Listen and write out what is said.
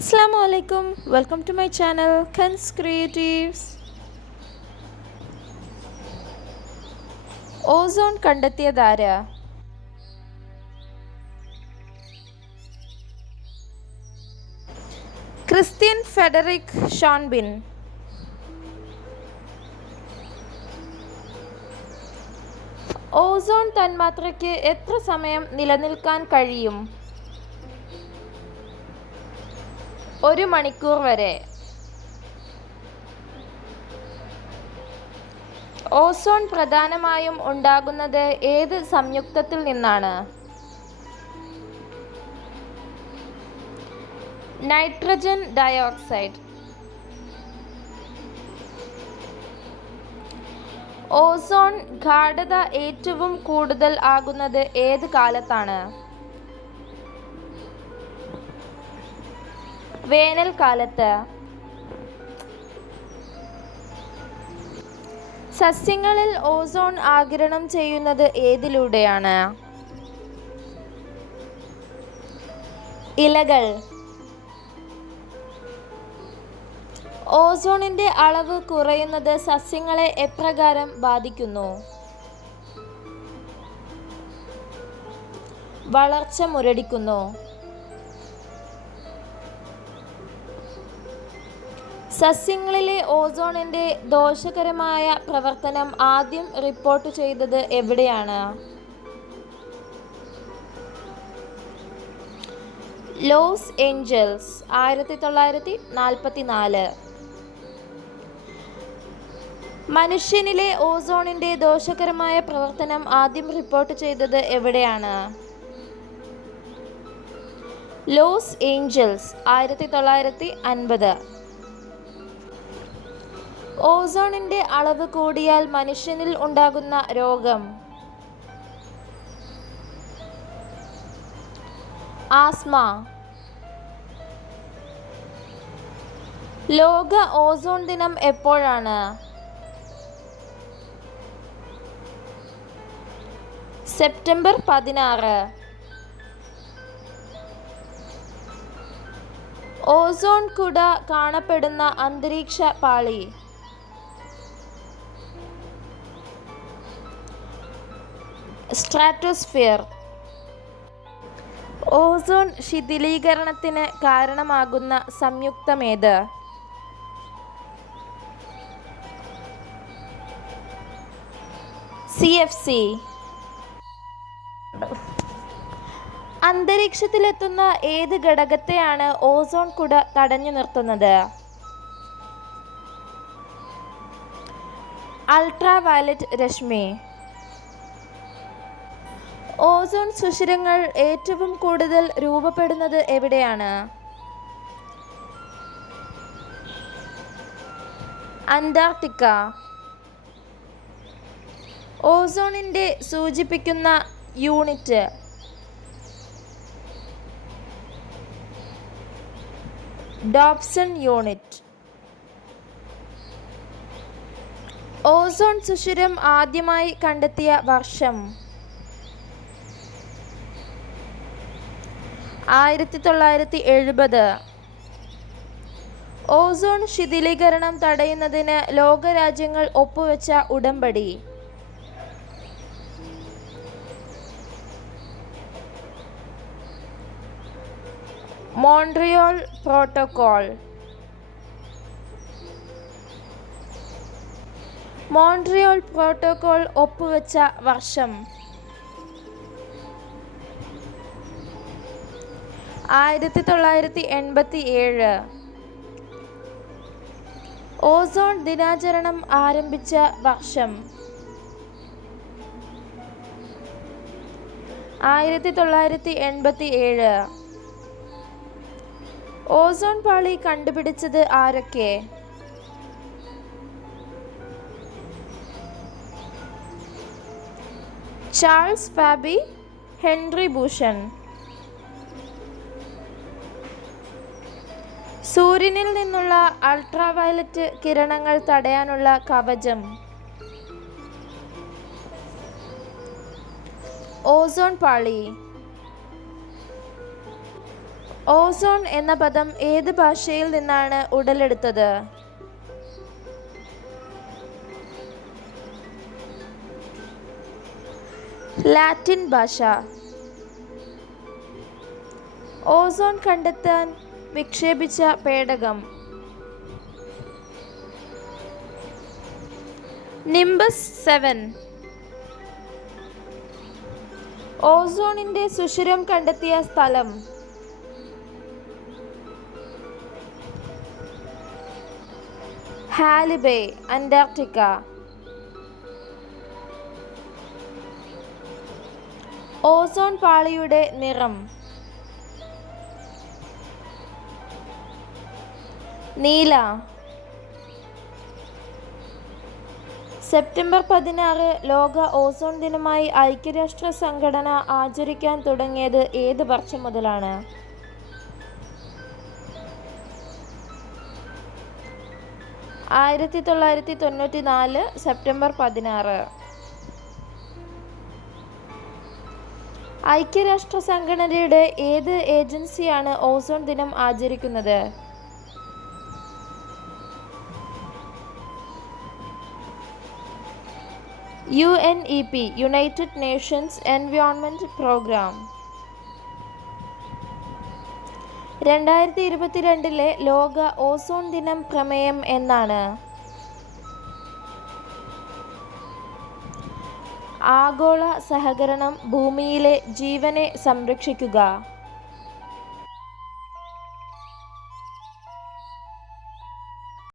അസ്സാം വലൈക്കും welcome to my channel ഖൻസ് creatives ozone കണ്ടെത്തിയതാരാ ക്രിസ്ത്യൻ ഫെഡറിക് ഷോൺബിൻ. ഓസോൺ തന്മാത്രയ്ക്ക് എത്ര സമയം നിലനിൽക്കാൻ കഴിയും? ഒരു മണിക്കൂർ വരെ. ഓസോൺ പ്രധാനമായും ഉണ്ടാകുന്നത് ഏത് സംയുക്തത്തിൽ നിന്നാണ്? Nitrogen dioxide. ഓസോൺ ഗാഠത ഏറ്റവും കൂടുതൽ ആകുന്നത് ഏത് കാലത്താണ്? വേനൽക്കാലത്ത് സസ്യങ്ങളിൽ ഓസോൺ ആഗിരണം ചെയ്യുന്നത് ഏതിലൂടെയാണ്? ഇലകൾ. ഓസോണിന്റെ അളവ് കുറയുന്നത് സസ്യങ്ങളെ എപ്രകാരം ബാധിക്കുന്നു? വളർച്ച മുരടിക്കുന്നു. സസ്യങ്ങളിലെ ഓസോണിന്റെ ദോഷകരമായ പ്രവർത്തനം ആദ്യം റിപ്പോർട്ട് ചെയ്തത് എവിടെയാണ്? ലോസ് ഏഞ്ചൽസ് ആയിരത്തി തൊള്ളായിരത്തി നാൽപ്പത്തി നാല് മനുഷ്യനിലെ ഓസോണിന്റെ ദോഷകരമായ പ്രവർത്തനം ആദ്യം റിപ്പോർട്ട് ചെയ്തത് എവിടെയാണ്? ലോസ് ഏഞ്ചൽസ് ആയിരത്തി തൊള്ളായിരത്തി അൻപത് ഓസോണിന്റെ അളവ് കൂടിയാൽ മനുഷ്യനിൽ ഉണ്ടാകുന്ന രോഗം. ആസ്മ. ലോക ഓസോൺ ദിനം എപ്പോഴാണ്? സെപ്റ്റംബർ പതിനാറ്. ഓസോൺ കുട കാണപ്പെടുന്ന അന്തരീക്ഷ പാളി. സ്ട്രാറ്റോസ്ഫിയർ. ഓസോൺ ശിഥിലീകരണത്തിന് കാരണമാകുന്ന സംയുക്തമേത്? C F C. അന്തരീക്ഷത്തിലെത്തുന്ന ഏത് ഘടകത്തെയാണ് ഓസോൺ കുട തടഞ്ഞു നിർത്തുന്നത്? അൾട്രാവയലറ്റ് രശ്മി. ഓസോൺ സുഷിരങ്ങൾ ഏറ്റവും കൂടുതൽ രൂപപ്പെടുന്നത് എവിടെയാണ്? അന്റാർട്ടിക്ക. ഓസോണിന്റെ സൂചിപ്പിക്കുന്ന യൂണിറ്റ്. Dobson unit. ഓസോൺ സുഷിരം ആദ്യമായി കണ്ടെത്തിയ വർഷം. ആയിരത്തി തൊള്ളായിരത്തി എഴുപത് ഓസോൺ ശിഥിലീകരണം തടയുന്നതിന് ലോകരാജ്യങ്ങൾ ഒപ്പുവെച്ച ഉടമ്പടി. Montreal protocol. മോൺട്രിയോൾ പ്രോട്ടോകോൾ ഒപ്പുവെച്ച വർഷം. ആയിരത്തി തൊള്ളായിരത്തി എൺപത്തി ഏഴ് ഓസോൺ ദിനാചരണം ആരംഭിച്ച വർഷം. ആയിരത്തി തൊള്ളായിരത്തി എൺപത്തി ഏഴ് ഓസോൺ പാളി കണ്ടുപിടിച്ചത് ആരൊക്കെ? Charles Fabry Henri Buisson. സൂര്യനിൽ നിന്നുള്ള അൾട്രാവയലറ്റ് കിരണങ്ങൾ തടയാനുള്ള കവചം. ഓസോൺ പാളി. ഓസോൺ എന്ന പദം ഏത് ഭാഷയിൽ നിന്നാണ് ഉടലെടുത്തത്? ലാറ്റിൻ ഭാഷ. ഓസോൺ കണ്ടെത്താൻ വിക്ഷേപിച്ച പേടകം. നിംബസ് സെവൻ ഓസോണിന്റെ സുഷിരം കണ്ടെത്തിയ സ്ഥലം. ഹാലിബേ അന്റാർട്ടിക്ക ഓസോൺ പാളിയുടെ നിറം. നീല. സെപ്റ്റംബർ പതിനാറ് ലോക ഓസോൺ ദിനമായി ഐക്യരാഷ്ട്ര സംഘടന ആചരിക്കാൻ തുടങ്ങിയത് ഏത് വർഷം മുതലാണ്? ആയിരത്തി തൊള്ളായിരത്തി തൊണ്ണൂറ്റി നാല് സെപ്റ്റംബർ പതിനാറ്. ഐക്യരാഷ്ട്ര സംഘടനയുടെ ഏത് ഏജൻസിയാണ് ഓസോൺ ദിനം ആചരിക്കുന്നത്? U N E P United Nations Environment Programme. രണ്ടായിരത്തി ഇരുപത്തിരണ്ടിലെ ലോക ഓസോൺ ദിനം പ്രമേയം എന്നാണ്. ആഗോള സഹകരണം ഭൂമിയിലെ ജീവനെ സംരക്ഷിക്കുക.